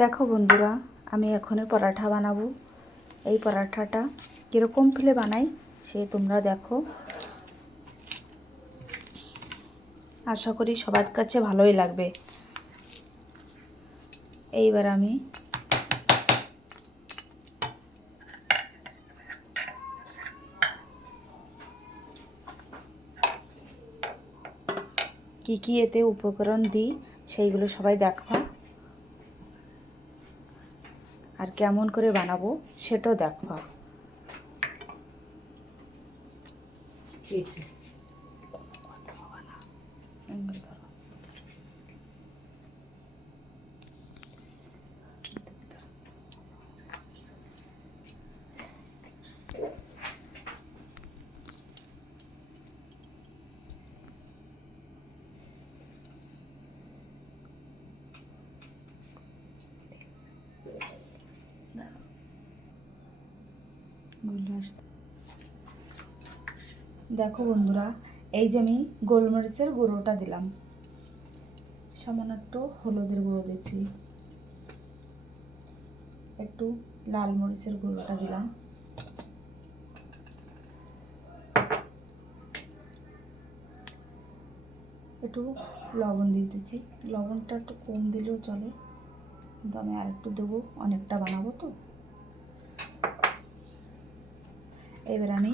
দেখো বন্ধুরা, আমি এখন পরাঠা বানাবো। এই পরাঠাটা কীরকম ফেলে বানাই সে তোমরা দেখো। আশা করি সবার কাছে ভালোই লাগবে। এইবার আমি কি এতে উপকরণ দিই সেইগুলো সবাই দেখবা, আর কেমন করে বানাবো সেটাও দেখবা। দেখো বন্ধুরা, এই যে আমি গোলমরিচের গুঁড়োটা দিলাম, সামান্য একটু হলুদের গুঁড়ো দিয়েছি, একটু লাল মরিচের গুঁড়োটা দিলাম, একটু লবণ দিয়ে দিচ্ছি। লবণটা একটু কম দিলেও চলে, কিন্তু আমি আর একটু দেবো, অনেকটা বানাবো তো। এবার আমি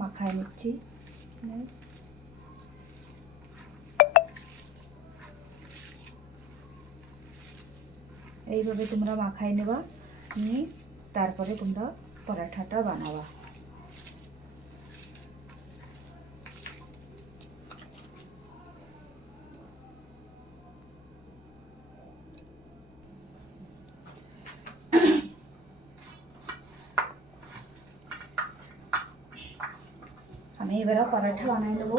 মাখায় নিচ্ছি। এইভাবে তোমরা মাখায় নেবা, নিয়ে তারপরে তোমরা পরাঠাটা বানাবা। আমি এবার পরাঠা বানাই নেব।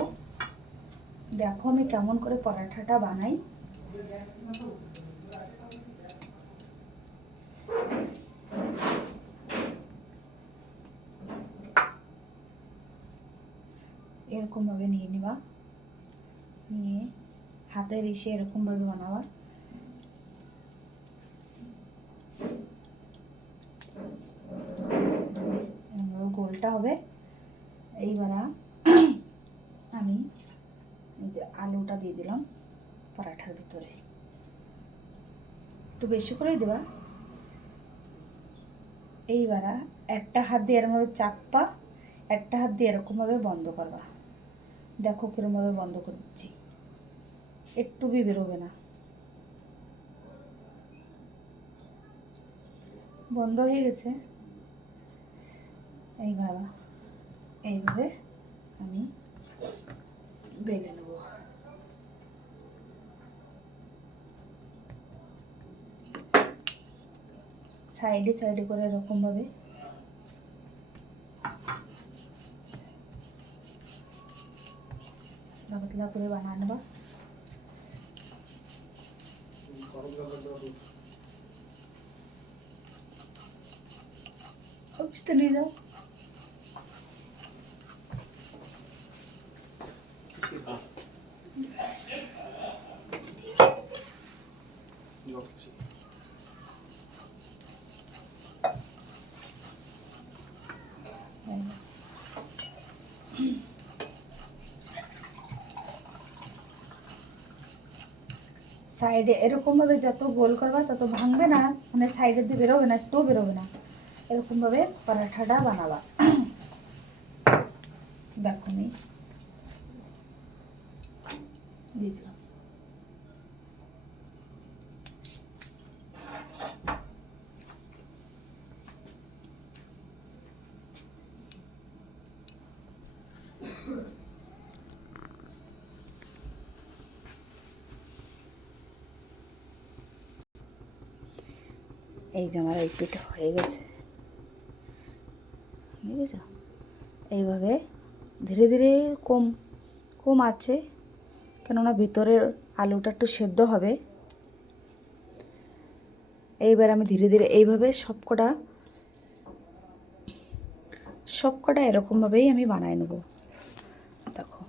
দেখো আমি কেমন করে পরাঠাটা বানাই। এরকমভাবে নিয়ে নেবা, নিয়ে হাতের ইসে এরকমভাবে বানাবা। গোলটা হবে। এইবার আমি এই যে আলুটা দিয়ে দিলাম পরাঠার ভিতরে, একটু বেশি করেই দেবা। এইবার একটা হাত দিয়ে এরকমভাবে চাপবা, একটা হাত দিয়ে এরকমভাবে বন্ধ করবা। দেখো কিরকমভাবে বন্ধ করে দিচ্ছি, একটু বি বেরোবে না। বন্ধ হয়ে গেছে। এইভাবে আমি বেলে নেব। সাইডে সাইডে করে এরকমভাবে পাতলা করে বানিয়ে নেবা। অফিসতে নিয়ে যাও। সাইডে এরকমভাবে যত গোল করবা তত ভাঙবে না, মানে সাইডের দিয়ে বেরোবে না, একটুও বেরোবে না। এরকমভাবে পরাঠাটা বানাবা। দেখো আমি দিয়ে দিলাম। এই যে আমার এই পিঠা হয়ে গেছে, বুঝেছ? এইভাবে ধীরে ধীরে কম কম আছে, কেননা ভিতরের আলুটা একটু সেদ্ধ হবে। এইবার আমি ধীরে ধীরে এইভাবে সবকটা এরকমভাবেই আমি বানাই নেব। দেখো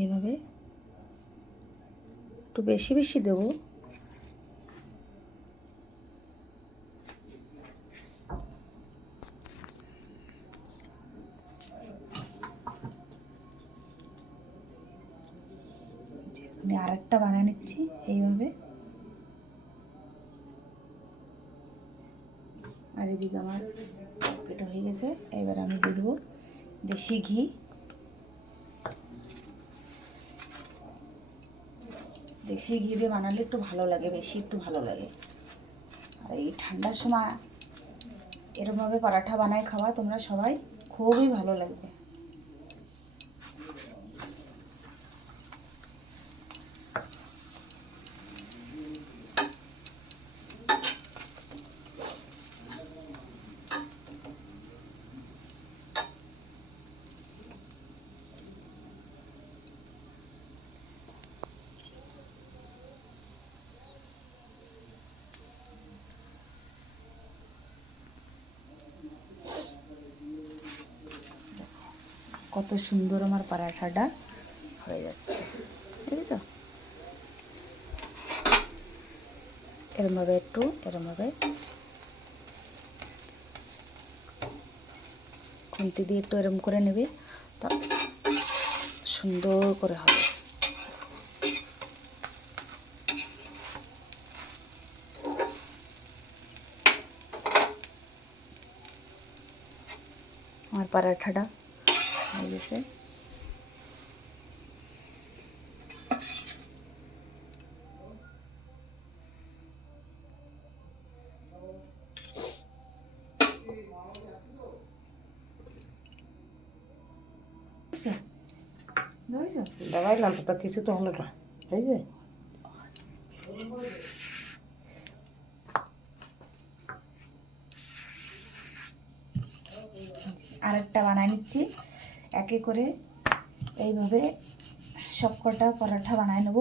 এইভাবে একটু বেশি বেশি দেবো। আমি আরেকটা বানিয়ে নিচ্ছি এইভাবে। আর এদিকে আমার এটা হয়ে গেছে। এবার আমি দিয়ে দেবো দেশি ঘি। দেশি ঘি দিয়ে বানালে একটু ভালো লাগে, বেশি একটু ভালো লাগে। আর এই ঠান্ডার সময় এরকমভাবে পরাঠা বানায় খাওয়া তোমরা সবাই, খুবই ভালো লাগবে। কত সুন্দর আমার পরাঠাটা হয়ে যাচ্ছে, বুঝেছো? এরমভাবে একটু এরমভাবে খুন্তি দিয়ে একটু এরম করে নেবে, তো সুন্দর করে হবে। আমার পরাঠাটা হয়ে গেছে। দেখাইলাম তো, কিছু তো হলো না, হয়েছে। আরেকটা বানাই নিচ্ছি একে করে। এইভাবে সবকটা পরাঠা বানায় নেব,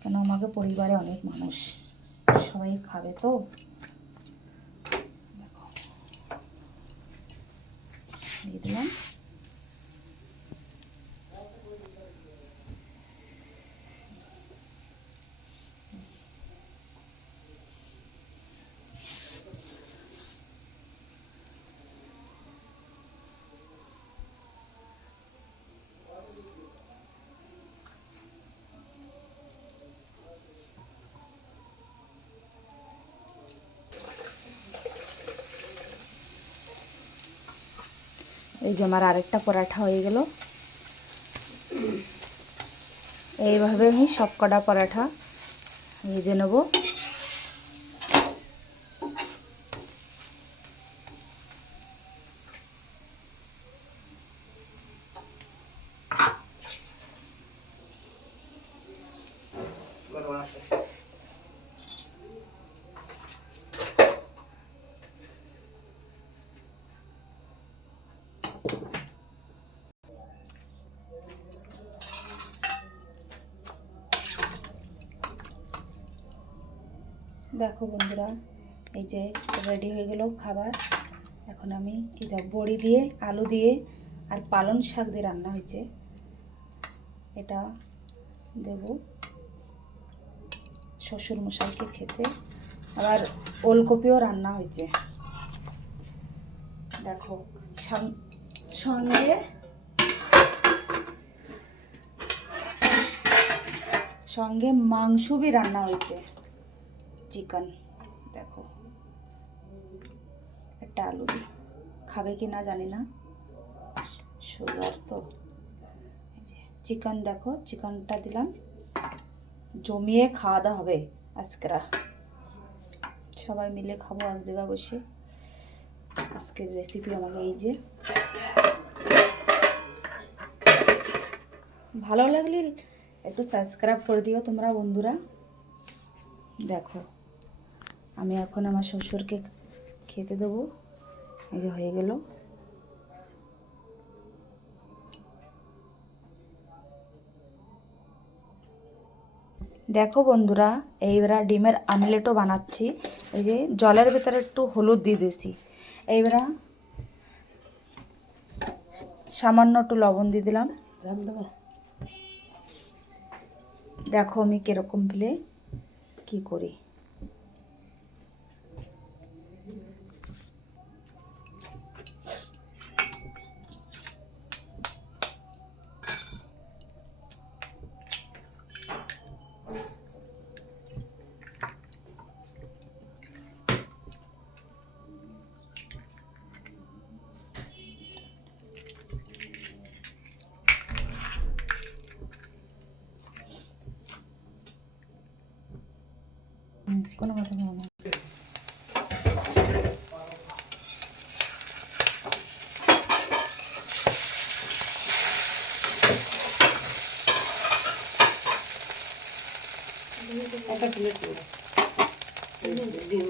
কেন আমাকে পরিবারে অনেক মানুষ, সবাই খাবে তো। দেখো দিয়ে দিলাম। এই যে আমার আরেকটা পরাঠা হয়ে গেল। এইভাবে আমি সবকটা পরাঠা ভেজে নেব। দেখো বন্ধুরা, এই যে রেডি হয়ে গেল খাবার। এখন আমি এটা বড়ি দিয়ে, আলু দিয়ে আর পালং শাক দিয়ে রান্না হয়েছে, এটা দেব শ্বশুর মশাইকে খেতে। আবার ওলকপিও রান্না হয়েছে। দেখো সঙ্গে মাংস বি রান্না হয়েছে, চিকেন। দেখো একটা আলু দিয়ে খাবে কি না জানি না, সুগার তো। চিকেন দেখো, চিকেনটা দিলাম, জমিয়ে খাওয়া দাওয়া হবে আজকেরা, সবাই মিলে খাবো এক জায়গায় বসে। আজকের রেসিপি আমাকে এই যে, ভালো লাগলে একটু সাবস্ক্রাইব করে দিও তোমরা বন্ধুরা। দেখো আমি এখন আমার শ্বশুরকে খেতে দেবো। এই যে হয়ে গেল। দেখো বন্ধুরা, এইবার ডিমের আমলেটও বানাচ্ছি। এই যে জলের ভেতরে একটু হলুদ দিয়ে দিয়েছি, এইবার সামান্য একটু লবণ দিয়ে দিলাম। দেখো আমি কিরকম প্লে কি করি। কোনো কথা বলো না। একটা প্লেট ডিম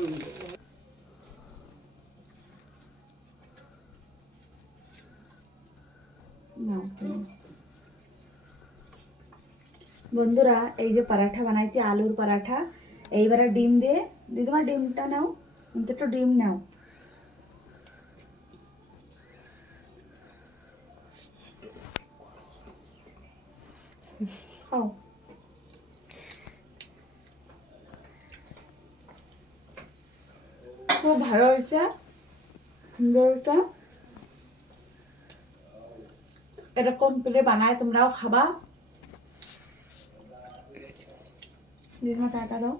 বন্ধুরা এই যে পরাঠা বানাইছি আলুর পরাঠা, এইবারে ডিম দিয়ে দিদিমা ডিমটা নাও, কিন্তু একটু ডিম নাও। খাও। খুব ভালো হয়েছে, সুন্দর হয়েছে। এরকম পেলে বানায় তোমরাও খাবা। দিদিমা টাটা দাও।